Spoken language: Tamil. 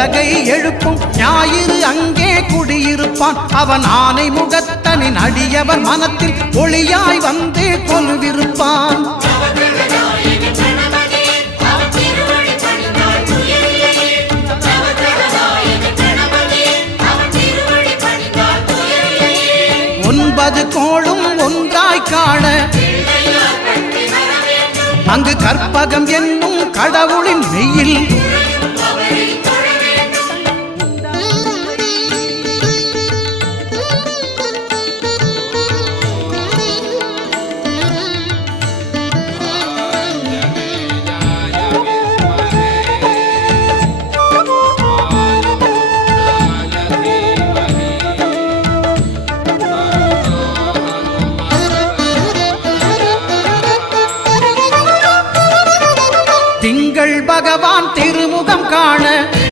உலகை எழுப்பும் ஞாயிறு அங்கே குடியிருப்பான். அவன் ஆனை முகத்தனின் அடியவன் மனத்தில் ஒளியாய் வந்து கொலுவிருப்பான். ஒன்பது கோளும் ஒன்றாய் காண அங்கு கற்பகம் என்னும் கடவுளின் மெய்யில்